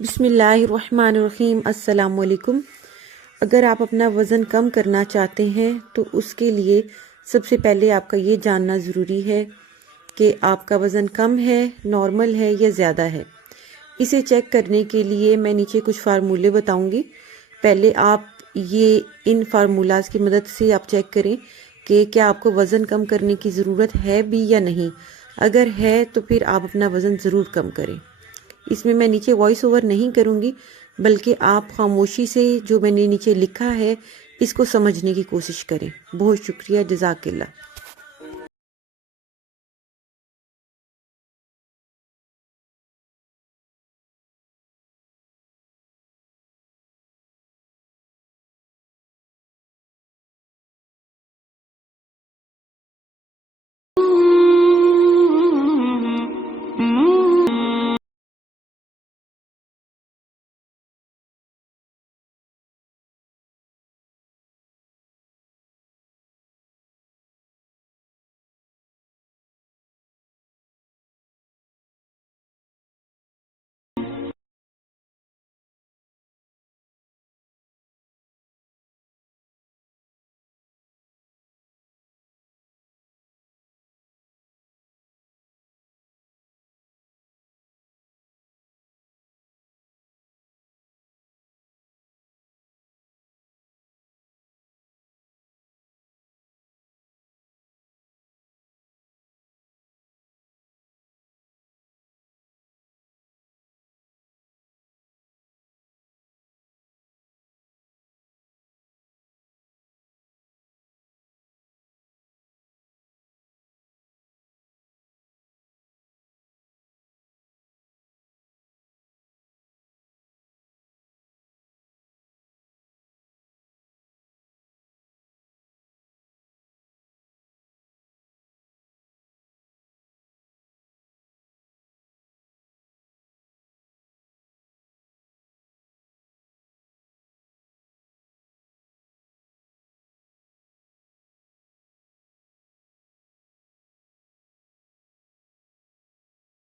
بسم اللہ الرحمن الرحیم۔ السلام علیکم۔ اگر آپ اپنا وزن کم کرنا چاہتے ہیں تو اس کے لیے سب سے پہلے آپ کا یہ جاننا ضروری ہے کہ آپ کا وزن کم ہے، نارمل ہے یا زیادہ ہے۔ اسے چیک کرنے کے لیے میں نیچے کچھ فارمولے بتاؤں گی۔ پہلے آپ ان فارمولاز کی مدد سے آپ چیک کریں کہ کیا آپ کو وزن کم کرنے کی ضرورت ہے بھی یا نہیں۔ اگر ہے تو پھر آپ اپنا وزن ضرور کم کریں۔ اس میں نیچے وائس اوور نہیں کروں گی، بلکہ آپ خاموشی سے جو میں نے نیچے لکھا ہے اس کو سمجھنے کی کوشش کریں۔ بہت شکریہ، جزاک اللہ۔